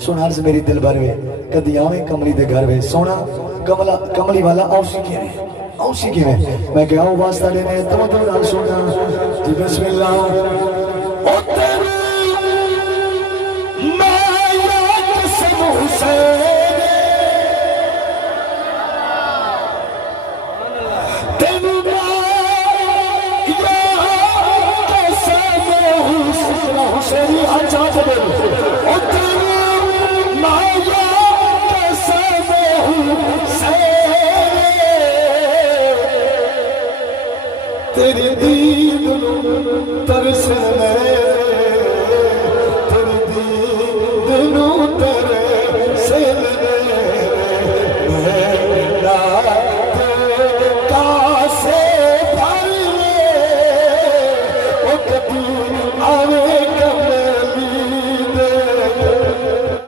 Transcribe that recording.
سونا عرض میری دل بھر وے کدی آویں کملی دے گھر وے سونا کملی والا آوسی کی میں آوسی کی میں کہ آؤ واسطہ لینے تو نال سونا جی بسم اللہ او تیری میں یا قسم حسین شری اچھا بول او تیری مایا قسم حسین تیری